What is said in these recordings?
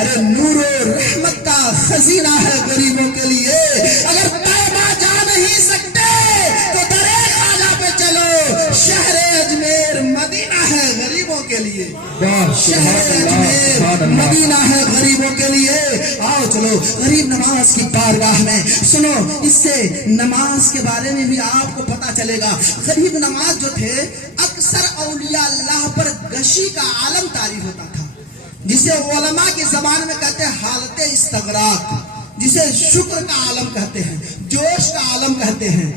ارے نور و رحمت کا خزینہ ہے غریبوں کے لیے. اگر طیبہ جا نہیں سکتے تو درے خواجہ پہ چلو. شہر اجمیر مدینہ ہے غریبوں کے لیے. شہر اجمیر مدینہ ہے غریبوں کے لیے. آؤ چلو غریب نواز کی بارگاہ میں. سنو اس سے نماز کے بارے میں بھی آپ کو پتا چلے گا. غریب نواز جو تھے اکثر اولیاء اللہ پر غشی کا عالم طاری ہوتا تھا، جسے علماء کی زبان میں کہتے ہیں حالت استغراق، جسے شکر کا عالم کہتے ہیں، جوش کا عالم کہتے ہیں.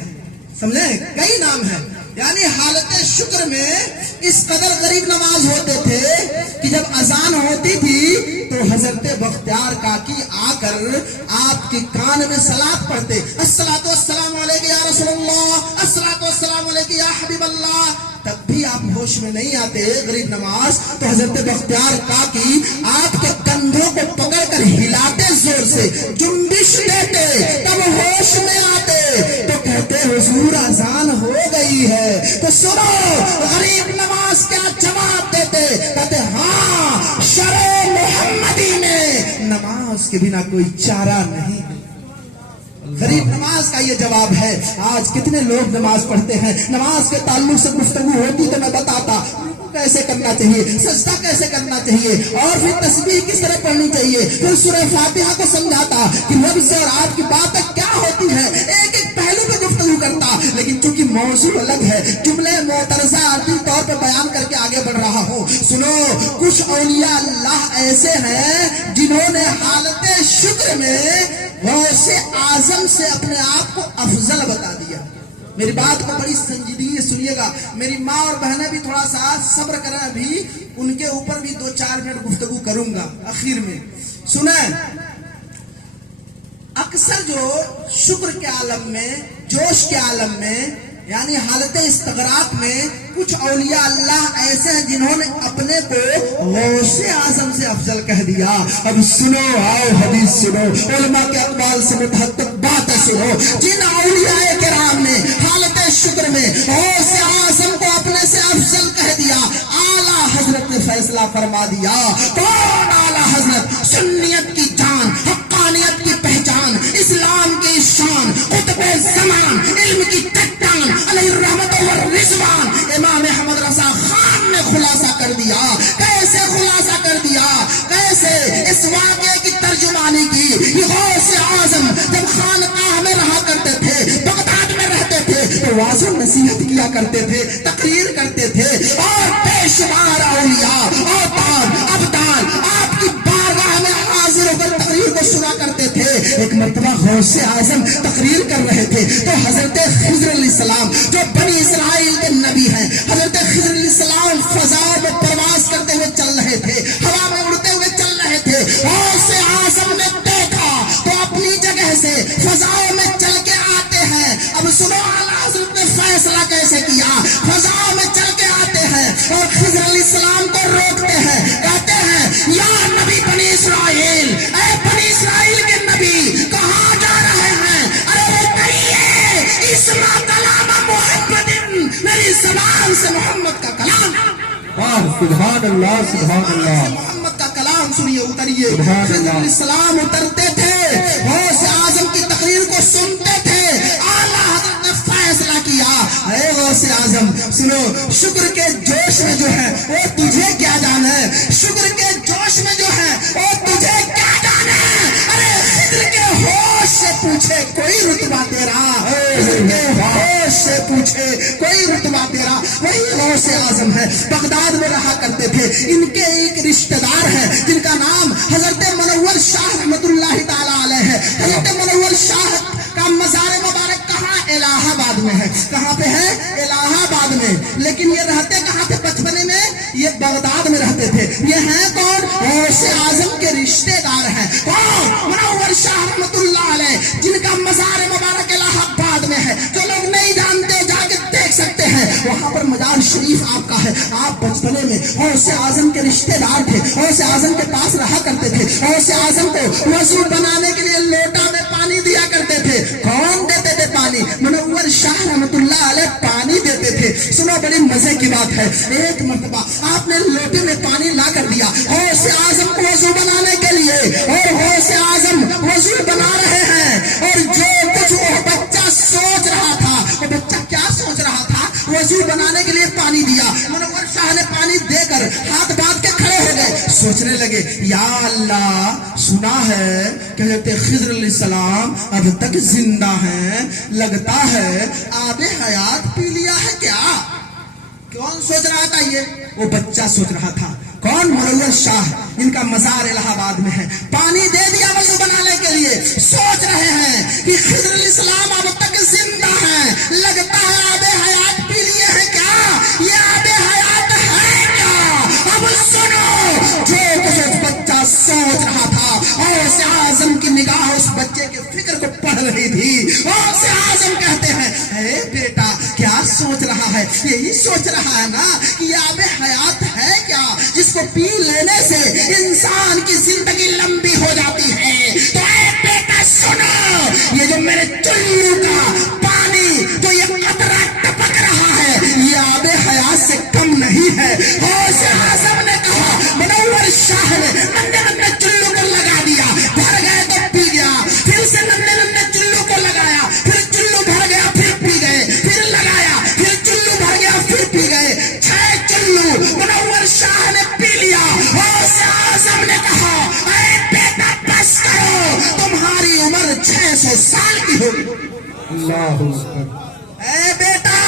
سمجھے کئی نام ہے. یعنی حالت شکر میں اس قدر غریب نواز ہوتے تھے کہ جب اذان ہوتی تھی تو حضرت بختیار کاکی آ کر آپ کے کان میں صلاۃ پڑھتے. الصلاۃ والسلام علیک یا رسول اللہ، الصلاۃ والسلام علیک یا حبیب اللہ. تب بھی آپ ہوش میں نہیں آتے غریب نواز تو حضرت بختیار کاکی آپ کے کندھوں کو پکڑ کر ہلاتے، زور سے جنبش دیتے، تب ہوش میں آتے. تو کہتے حضور اذان ہو گئی ہے. تو سنو غریب نواز کیا جواب دیتے، کہتے ہاں شرع محمدی میں نماز کے بنا کوئی چارہ نہیں. غریب نماز کا یہ جواب ہے. آج کتنے لوگ نماز پڑھتے ہیں، نماز کے تعلق سے گفتگو ہوتی تو میں بتاتا کیسے کرنا چاہیے، سجدہ کیسے کرنا چاہیے، اور پھر تسبیح کس طرح پڑھنی چاہیے، پھر سورہ فاتحہ کو سمجھاتا کہ لفظ اور آپ کی باتیں کیا ہوتی ہے، ایک ایک پہلو پہ گفتگو کرتا. لیکن چونکہ موضوع الگ ہے، جملے معترضہ عرضی طور پہ بیان کر کے آگے بڑھ رہا ہوں. سنو کچھ اولیاء اللہ ایسے ہیں جنہوں نے حالت شکر میں غوث اعظم سے اپنے آپ کو افضل بتا دیا. میری بات کو بڑی سنجیدگی سے سنیے گا. میری ماں اور بہنیں بھی تھوڑا سا صبر کریں، ابھی ان کے اوپر بھی 2-4 منٹ گفتگو کروں گا اخیر میں. سنیں اکثر جو شکر کے عالم میں، جوش کے عالم میں، یعنی حالت استغراق میں کچھ اولیاء اللہ ایسے ہیں جنہوں نے اپنے کو غوث اعظم سے افضل کہہ دیا. اب سنو، آؤ حدیث سنو، علماء کے اقوال سے متحقق باتیں سنو. جن اولیاء کرام نے حالت شکر میں غوث اعظم کو اپنے سے افضل کہہ دیا، اعلیٰ حضرت نے فیصلہ فرما دیا. کون اعلیٰ حضرت؟ سنیت کی جان، حقانیت کی پہچان، اسلام کی شان، قطب زمان، علم کی چٹان، علیہ الرحمت والرضوان امام احمد رضا خان نے خلاصہ کر دیا. کیسے خلاصہ کر دیا؟ کیسے؟ اس واقعے کی ترجمانی کی. یہ غوث اعظم جب خانقاہ میں رہا کرتے تھے، بغداد میں رہتے تھے، تو واضح نصیحت کیا کرتے تھے، تقریر کرتے تھے، اور بے شمار اولیاء، اوتاد، ابدال آپ کی بارگاہ میں حاضر ہو کر تقریر کو سنا کرتے تھے. ایک مرتبہ غوث اعظم تقریر کر رہے تھے تو حضرت خضر علیہ السلام جو بنی اسرائیل کے نبی ہیں، حضرت خضر علیہ السلام فضا میں پرواز کرتے ہوئے چل رہے تھے، ہوا میں اڑتے ہوئے چل رہے تھے. غوث اعظم نے دیکھا تو اپنی جگہ سے فضاؤں میں چل کے آتے ہیں. اب سنو اعلیٰ حضرت نے فیصلہ کیسے کیا. فضاؤں میں چل کے آتے ہیں اور خضر علیہ السلام کو روکتے ہیں، کہتے ہیں یا نبی بنی اسرائیل، اے بنی اسرائیل کے نبی کہاں جا رہے ہیں؟ ارے کہیے اسمع کلام محمد، میری زبان سے محمد کا کلام. سبحان اللہ، سبحان اللہ. محمد کا کلام سنیے، اتریے. خضر علیہ السلام اترتے تھے، غوث اعظم کی تقریر کو سنتے تھے. اعلیٰ حضرت نے فیصلہ کیا، اے غوث اعظم سنو، شکر کے جوش میں جو ہے وہ تجھے کیا جانا ہے، شکر کے جوش میں جو ہے وہ تجھے کیا جانا ہے. ارے خضر کے ہوش سے پوچھے کوئی رتبہ تیرا، خضر کے ہوش سے پوچھے کوئی رتبہ تیرا. وہی غوث اعظم ہے، بغداد میں رہا کرتے تھے. ان کے ایک رشتہ دار ہیں جن کا نام حضرت منور شاہ رحمت اللہ تعالی علیہ ہے. حضرت منور شاہ کا مزار مبارک کہاں؟ الہ آباد میں ہے. کہاں پہ ہے؟ الہ آباد میں. لیکن یہ رہتے کہاں پہ؟ بچپنے میں یہ بغداد میں رہتے تھے. یہ ہیں کون؟ غوث اعظم کے رشتے دار ہیں. کون؟ منور شاہ رحمت اللہ علیہ، جن کا مزار مبارک الہ آباد میں ہے. جو لوگ نہیں جانتے جا کے دیکھ سکتے ہیں، وہاں پر مزار شریف آپ کا ہے. آپ بچپنے میں غوث اعظم کے رشتے دار تھے، غوث اعظم کے پاس رہا کرتے تھے. غوث اعظم کو وضو بنانے کے لیے لوٹا میں پانی دیا کرتے تھے. کون دیتے تھے پانی؟ منور شاہ رحمت اللہ علیہ پانی دیتے تھے. سنو بڑی مزے کی بات ہے، ایک مرتبہ آپ نے لوٹے میں پانی لا کر دیا غوث اعظم کو وضو بنانے کے لیے. لگے یا اللہ سنا ہے کہ حضرت خضر علیہ السلام اب تک زندہ ہیں، لگتا ہے آب حیات پی لیا ہے کیا؟ کون سوچ رہا تھا؟ یہ وہ بچہ سوچ رہا تھا۔ کون؟ مرور شاہ، ان کا مزار الہ آباد میں ہے۔ پانی دے دیا وضو بنانے کے لیے، سوچ رہے ہیں کہ خضر علیہ السلام اب تک زندہ ہیں، لگتا ہے آب حیات پی لیے ہیں کیا؟ یہ آب حیات ہے کیا؟ اب سنو جو کچھ اس بچہ سوچ رہا تھا، غوث اعظم کی نگاہ اس بچے کے فکر کو پڑھ رہی تھی۔ غوث اعظم کہتے ہیں اے بیٹا کیا سوچ رہا ہے؟ یہی سوچ رہا ہے نا کہ یہ آب حیات ہے کیا جس کو پی لینے سے انسان کی زندگی لمبی ہو جاتی ہے؟ تو اے بیٹا سنو، یہ جو میرے چلو کا پانی جو یہ قطرہ ٹپک رہا ہے یہ آب حیات سے کم نہیں ہے۔ غوث اعظم نے کہا، منور شاہ نے ننھے ننھے چلو کو لگا دیا، بھر گئے تو پی گیا، پھر سے ننھے ننھے چلو کو لگایا، پھر چلو بھر گیا پھر پی گئے، پھر لگایا پھر چلو بھر گیا پھر پی گئے، 6 چلو منور شاہ نے پی لیا۔ غوث اعظم نے کہا اے بیٹا بس کرو، تمہاری عمر 600 سال کی ہوگی۔ اللہ اکبر۔ اے بیٹا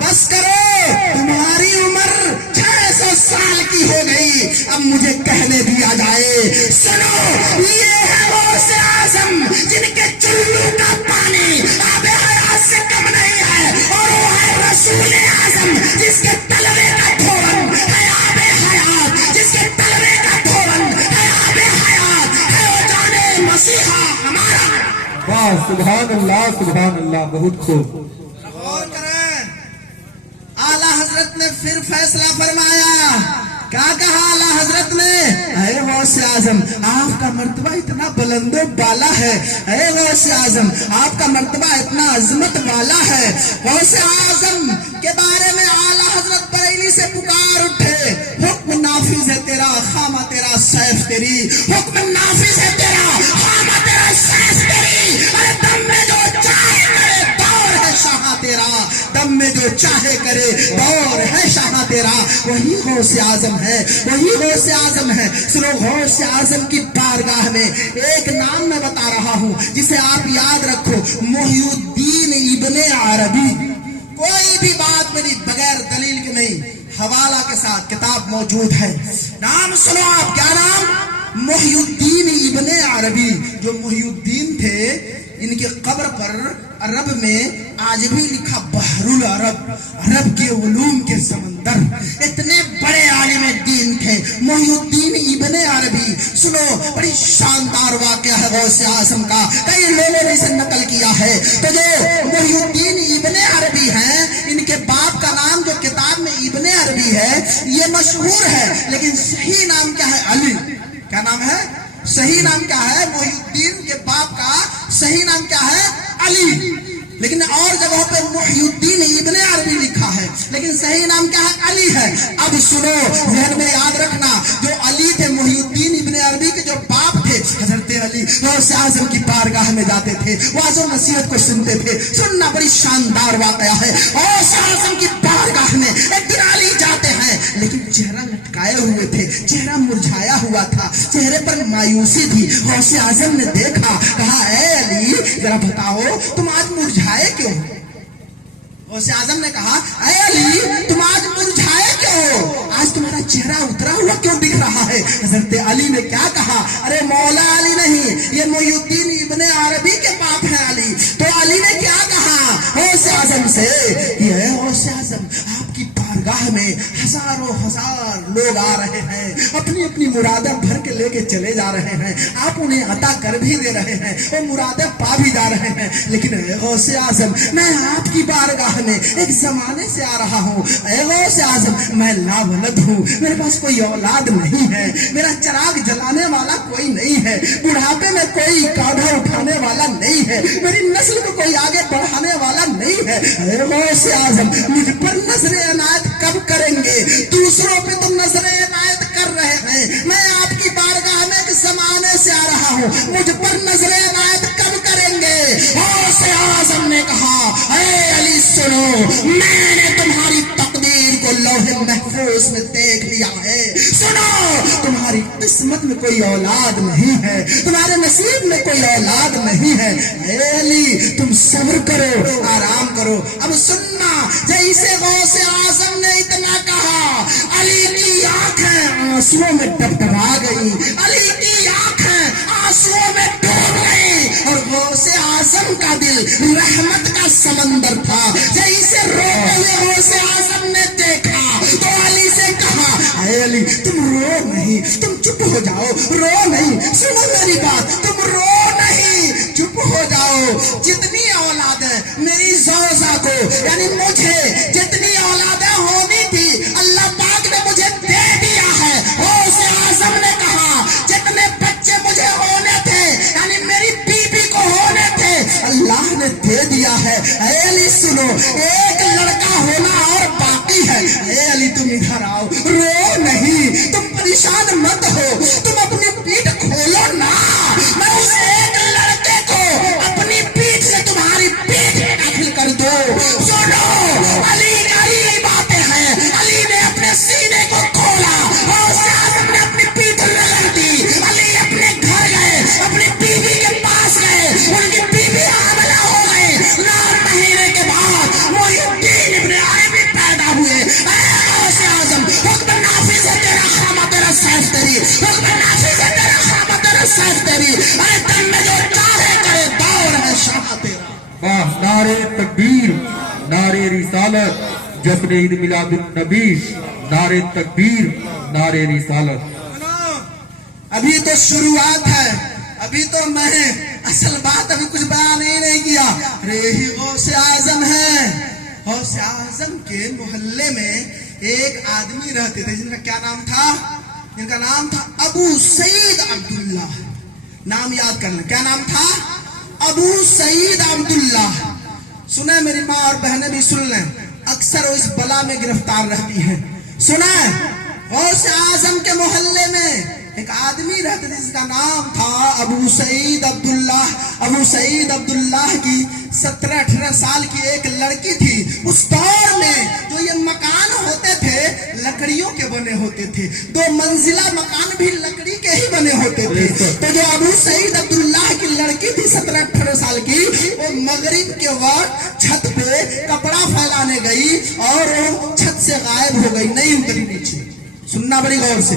بس کرو، تمہاری عمر 600 سال کی ہو گئی۔ اب مجھے کہنے دیا جائے، سنو یہ ہے غوث اعظم جن کے چلو کا پانی آب حیات سے کم نہیں ہے، اور وہ ہے رسول اعظم جس کے تلوے کا دھون ہے آب حیات، جس کے تلوے کا دھون ہے آب حیات، ہے وہ جانے مسیحا ہمارا۔ واہ سبحان اللہ، بہت خوب۔ غور کریں، اعلیٰ حضرت نے پھر فیصلہ فرمایا۔ کیا کہا اعلیٰ حضرت نے؟ اے غوث اعظم آپ کا مرتبہ اتنا بلند و بالا ہے، اے غوث اعظم آپ کا مرتبہ اتنا عظمت والا ہے۔ غوث اعظم کے بارے میں اعلیٰ حضرت بریلی سے پکار اٹھے، حکم نافذ ہے تیرا، خامہ تیرا سیف تیری، حکم نافذ ہے تیرا، خامہ تیرا سیف تیری، ارے دم میں جو چاہے کرے دور ہے شاہ تیرا، دم میں جو چاہے کرے دور ہے شاہ تیرا۔ وہی غوث اعظم ہے، وہی غوث اعظم ہے۔ سنو غوث اعظم کی بارگاہ میں ایک نام میں بتا رہا ہوں جسے آپ یاد رکھو، محی الدین ابن عربی۔ کوئی بھی بات میری بغیر دلیل کے نہیں، حوالہ کے ساتھ کتاب موجود ہے۔ نام سنو آپ، کیا نام؟ محی الدین ابن عربی۔ جو محی الدین تھے ان کی قبر پر عرب میں آج بھی لکھا بحر العرب، عرب کے علوم کے سمندر۔ اتنے بڑے عالم دین تھے محی الدین ابن عربی۔ سنو بڑی شاندار واقعہ ہے غوث اعظم کا، کئی لوگوں نے اسے نقل کیا ہے۔ تو جو محی الدین ابن عربی ہیں، ان کے باپ کا نام جو کتاب میں ابن عربی ہے یہ مشہور ہے، لیکن صحیح نام کیا ہے؟ علی۔ کیا نام ہے؟ صحیح نام کیا ہے؟ محی الدین کے باپ کا صحیح نام کیا ہے؟ علی۔ لیکن اور جگہوں پہ محی الدین ابن عربی لکھا ہے، لیکن صحیح نام کیا ہے؟ علی ہے۔ اب سنو، ذہن میں یاد رکھنا، جو علی تھے محی الدین ابن عربی کے جو باپ تھے حضرت علی، غوث اعظم کی بارگاہ میں جاتے تھے، واعظ و نصیحت کو سنتے تھے۔ سننا بڑی شاندار واقعہ ہے۔ غوث اعظم کی بارگاہ میں ایک دن علی جاتے ہیں، لیکن چہرہ لٹکائے ہوئے تھے، چہرہ مرجھایا ہوا تھا، چہرے پر مایوسی تھی۔ غوث اعظم نے دیکھا، کہا اے علی ذرا بتاؤ تم آج مرجھائے کیوں؟ غوث اعظم نے کہا اے علی تم آج مرجھائے کیوں؟ آج تمہارا چہرہ اترا ہوا کیوں دکھ رہا ہے؟ حضرت علی نے کیا کہا؟ ارے مولا علی نہیں، یہ محی الدین ابن عربی کے باپ ہیں علی۔ تو علی نے کیا کہا غوث اعظم سے کہ اے غوث اعظم آپ کی بارگاہ میں ہزاروں ہزار لوگ آ رہے ہیں، اپنی اپنی مرادیں بھر کے لے کے چلے جا رہے ہیں، آپ انہیں عطا کر بھی دے رہے ہیں، وہ مرادیں پا بھی جا رہے ہیں، لیکن اے غوث اعظم میں آپ کی بارگاہ میں ایک زمانے سے آ رہا ہوں۔ اے غوث اعظم میں لاولد ہوں، میرے پاس کوئی اولاد نہیں ہے، میرا چراغ جلانے والا کوئی نہیں ہے، بڑھاپے میں کوئی کاندھا اٹھانے والا نہیں ہے، میری نسل کو کوئی آگے بڑھانے والا نہیں ہے۔ اے غوث اعظم مجھ پر نظر عنایت کب کریں گے؟ دوسروں پہ تم نظر عنایت کر رہے ہیں، میں آپ کی بارگاہ میں ایک زمانے سے آ رہا ہوں، مجھ پر نظر عنایت کب کریں گے؟ غوث اعظم نے کہا اے علی سنو، میں نے تمہاری تقدیر کو لوح محفوظ میں دیکھ لیا ہے، سنو تمہاری قسمت قسمت میں کوئی اولاد نہیں ہے, تمہارے نصیب میں کوئی اولاد نہیں ہے. اے علی تم صبر کرو, آرام کرو. اب سننا, جیسے غوث اعظم نے اتنا کہا, علی کی آنکھیں آنسوؤں میں ڈبڈبا گئی, علی کی آنکھیں آنسوؤں میں ڈوب گئی, اور غوث اعظم کا دل رحمت کا سمندر تھا. جیسے روتے ہوئے غوث اعظم نے دیکھا تو علی سے کہا, اے علی تم رو نہیں, تم چپ ہو جاؤ, رو نہیں, سنو میری بات, تم رو نہیں, چپ ہو جاؤ. جتنی اولادیں میری زوجہ کو یعنی مجھے جتنی اولادیں ہونی تھی اللہ پاک نے مجھے دے دیا ہے. غوث اعظم نے کہا جتنے بچے مجھے ہونے تھے یعنی میری بیوی کو ہونے تھے اللہ نے دے دیا ہے. اے علی سنو, ایک لڑکا ہونا اور باقی ہے. اے علی تم ادھر آؤ, رو نہیں, تم پریشان مت ہو, تم اپنی پیٹھ کھولو نا, میں اس ایک لڑکے کو اپنی پیٹھ سے تمہاری پیٹھ میں داخل کر دو. سنو, علی علی باتیں ہیں. علی نے اپنے سینے کو کھولا, غوث اعظم نے اپنی پیٹھ رگڑ دی. علی اپنے گھر گئے, اپنی بیوی کے پاس گئے, ان کی بیوی حاملہ ہو گئی. 9 مہینے کے بعد محی الدین ابن عربی پیدا ہوئے. اے غوث اعظم, حکم نافذ ہے تیرا, خامہ تیرا, سیف تیری, حکم نافذ ہے تیرا, خامہ تیرا, سیف تیری. اے تم میں جو چاہے کرے, دور ہے شاہ تیرا. واہ, نعرے تکبیر, نعرے رسالت, جشن عید میلاد النبی, نعرے تکبیر, نعرے رسالت. ابھی تو شروعات ہے, ابھی تو میں اصل بات ابھی کچھ بیان ہی نہیں کیا. ارے یہی غوث اعظم ہے. غوث اعظم کے محلے میں ایک آدمی رہتے تھے جن کا کیا نام تھا, جن کا نام تھا ابو سعید عبداللہ. نام یاد کرنا, کیا نام تھا, ابو سعید عبداللہ. سنیں میری ماں اور بہنیں بھی سن لیں, اکثر وہ اس بلا میں گرفتار رہتی ہیں. سنیں, غوث اعظم کے محلے میں ایک آدمی رہتے تھے جس کا نام تھا ابو سعید عبداللہ. ابو سعید عبداللہ کی 17-18 سال کی ایک لڑکی تھی. اس دور میں جو یہ مکان ہوتے تھے لکڑیوں کے بنے ہوتے تھے, 2 منزلہ مکان بھی لکڑی کے ہی بنے ہوتے تھے. تو جو ابو سعید عبداللہ کی لڑکی تھی 17-18 سال کی, وہ مغرب کے وقت چھت پہ کپڑا پھیلانے گئی اور وہ چھت سے غائب ہو گئی, نہیں اتری نیچے. سننا بڑی غور سے,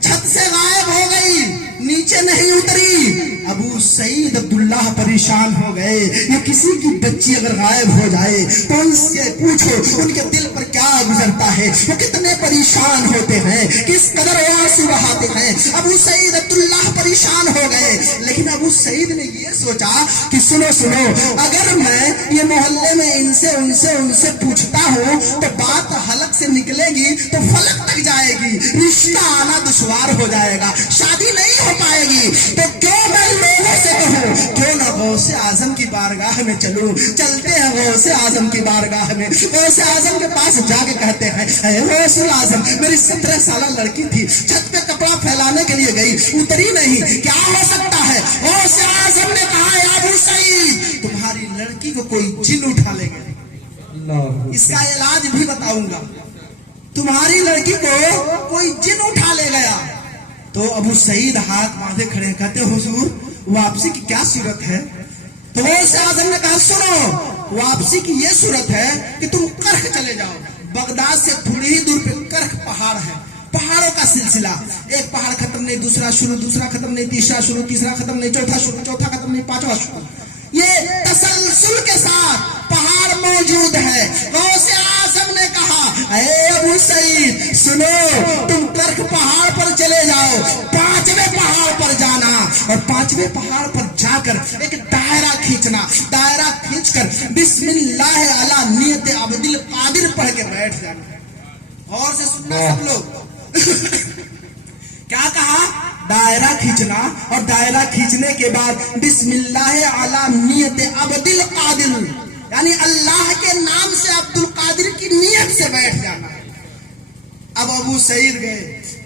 چھت سے غائب ہو گئی, نیچے نہیں اتری. ابو سعید عبداللہ پریشان ہو گئے, یہ کسی کی بچی اگر غائب ہو جائے تو ان سے پوچھو ان کے دل پر کیا گزرتا ہے, وہ کتنے پریشان ہوتے ہیں, کس قدر آنسو بہاتے ہیں. ابو سعید عبداللہ پریشان ہو گئے, لیکن ابو سعید نے یہ سوچا کہ سنو, اگر میں یہ محلے میں ان سے پوچھتا ہوں تو بات حلق سے نکلے گی تو فلک تک جائے گی, رشتہ آنا دشوار ہو جائے گا, شادی نہیں ہو پائے گی. تو کیوں میں لوگوں سے کہوں, کیوں نہ غوث اعظم کی بارگاہ میں چلوں. چلتے ہیں غوث اعظم کی بارگاہ میں, غوث اعظم کے پاس جا کے کہتے ہیں, اے غوث اعظم, میری 17 سالہ لڑکی تھی, چھت پہ کپڑا پھیلانے کے لیے گئی, اتری نہیں, کیا ہو سکتا ہے. غوث اعظم نے کہا, ابو سعید, تمہاری لڑکی کو کوئی جن اٹھا لے گا, اس کا علاج بھی بتاؤں گا. تمہاری لڑکی کو کوئی جن اٹھا لے گیا. تو ابو سعید ہاتھ باندھے کھڑے کہتے, حضور واپسی کی کیا صورت ہے. تو غوث اعظم نے کہا, سنو, واپسی کی یہ صورت ہے کہ تم کرخ چلے جاؤ. بغداد سے تھوڑی ہی دور پہ کرخ پہاڑ ہے, پہاڑوں کا سلسلہ, ایک پہاڑ ختم نہیں دوسرا شروع, دوسرا ختم نہیں تیسرا شروع, تیسرا ختم نہیں چوتھا شروع, چوتھا ختم نہیں پانچواں شروع. یہ تسلسل کے ساتھ پہاڑ موجود ہے. غوث اعظم نے کہا, اے ابو سعید سنو, تم کرخ پہاڑ پر چلے جاؤ, 5ویں پہاڑ پر جانا, اور 5ویں پہاڑ پر جا کر ایک دائرہ کھینچنا, دائرہ کھینچ کر بسم اللہ علی نیت عبد القادر پڑھ کے بیٹھ جانا. اور سے سننا سب لوگ, کیا کہا, دائرہ کھینچنا, اور دائرہ کھینچنے کے بعد بسم اللہ علی نیت عبد القادر, یعنی اللہ کے نام سے عبد القادر کی نیت سے بیٹھ جانا. اب ابو سعید گئے,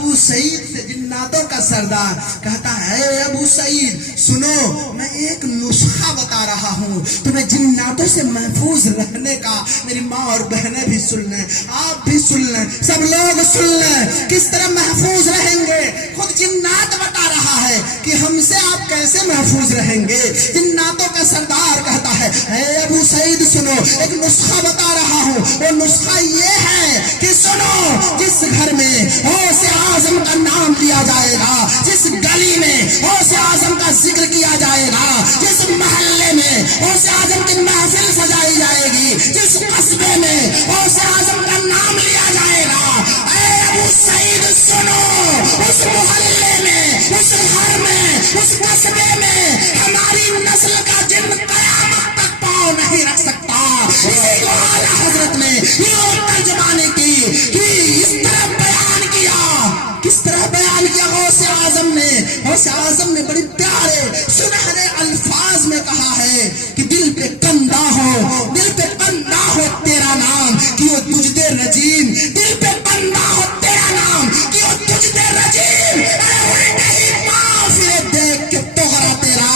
ابو سعید سے جناتوں کا سردار کہتا ہے اے ابو سعید سنو میں ایک نسخہ بتا رہا ہوں تمہیں جناتوں سے محفوظ رہنے کا. میری ماں اور بہنیں بھی سن لیں, آپ بھی سن لیں, سب لوگ سن لیں کس طرح محفوظ رہیں گے. خود جنات بتا رہا ہے کہ ہم سے آپ کیسے محفوظ رہیں گے. جناتوں کا سردار کہتا ہے اے ابو سعید سنو ایک نسخہ بتا رہا ہوں. وہ نسخہ یہ ہے کہ سنو جس گھر میں غوث اعظم کا نام لیا جائے گا, جس گلی میں غوث اعظم کا ذکر کیا جائے گا, جس محلے میں غوث اعظم کی محفل سجائی جائے گی, جس قصبے میں غوث اعظم کا نام لیا جائے گا, اے ابو سعید سنو اس محلے میں, اس گھر میں, اس قصبے میں ہماری نسل کا جن قیامت تک پاؤں نہیں رکھ سکتا. اسی کو اعلیٰ حضرت نے یہ ترجمانی کی کہ اس طرح بیان کیا. کس طرح بیان کیا غوث اعظم نے؟ غوث اعظم نے بڑی پیارے سنہرے الفاظ میں کہا ہے کہ دل پہ کندہ ہو, دل پہ کندہ ہو تیرا نام کیوں تجھ دے رجیم, دل پہ کندہ ہو تیرا نام کیوں تجھ دے رجیم. الٹے ہی پاؤں پھرے دیکھ کے توغرا تیرا,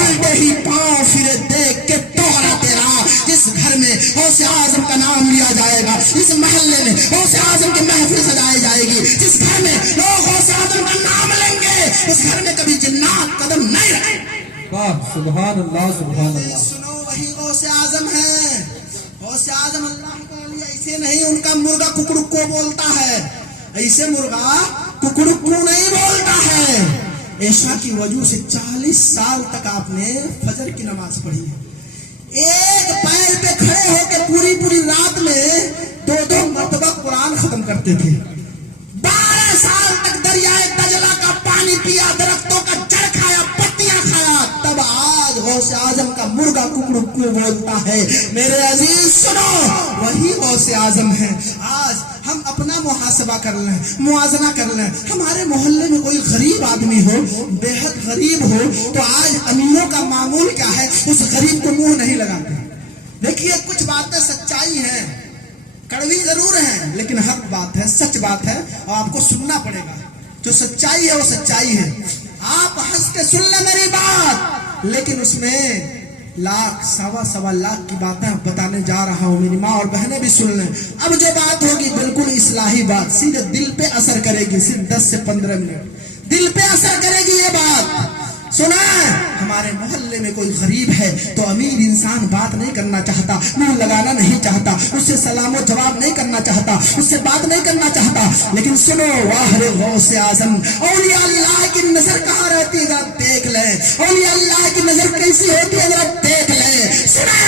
الٹے ہی پاؤں پھرے دیکھ کے توغرا تیرا. جس گھر میں غوث اعظم کا نام لیا جائے گا, جس محلے میں غوث اعظم کی محفل سجائی جائے گی, جس گھر میں لوگ غوث اعظم کا نام لیں گے, اس گھر میں کبھی جنات قدم نہیں رکھیں. واہ سبحان اللہ سبحان اللہ. سنو وہی غوث اعظم ہے. غوث اعظم اللہ کے لیے ایسے نہیں ان کا مرغا ککڑک کو بولتا ہے, ایسے مرغا ککڑک کو نہیں بولتا ہے. عشاء کی وجہ سے 40 سال تک آپ نے فجر کی نماز پڑھی ہے. ایک پیر پہ کھڑے ہو کے پوری پوری رات میں 2 مرتبہ قرآن ختم کرتے تھے. 12 سال تک دریائے دجلہ کا پانی پیا, درختوں کا جڑ کھایا, پتیاں کھایا, تب آج غوث اعظم کا مرغا ککڑ کیوں بولتا ہے. میرے عزیز سنو وہی غوث اعظم ہے. آج ہم اپنا محاسبہ کر لیں, موازنہ کر لیں. ہمارے محلے میں کوئی غریب آدمی ہو, بے حد غریب ہو, تو آج امیروں کا معمول کیا ہے, اس غریب کو منہ نہیں لگاتے. دیکھیے کچھ باتیں سچائی ہیں, کڑوی ضرور ہیں لیکن حق بات ہے, سچ بات ہے اور آپ کو سننا پڑے گا. جو سچائی ہے وہ سچائی ہے. آپ ہنس کے سن لیں میری بات, لیکن اس میں لاکھ سوا لاکھ کی باتیں بتانے جا رہا ہوں. میری ماں اور بہنیں بھی سن لیں. اب جو بات ہوگی بالکل اصلاحی بات, سیدھے دل پہ اثر کرے گی. صرف 10 سے 15 منٹ دل پہ اثر کرے گی یہ بات. سنا ہمارے محلے میں کوئی غریب ہے تو امیر انسان بات نہیں کرنا چاہتا, منہ لگانا نہیں چاہتا, اس سے سلام و جواب نہیں کرنا چاہتا, اس سے بات نہیں کرنا چاہتا. لیکن سنو واہ غوث اعظم, اولیاء اللہ کی نظر کہاں رہتی ہے ذرا دیکھ لیں. اولیاء اللہ کی نظر کیسی ہوتی ہے ذرا دیکھ لیں. سنا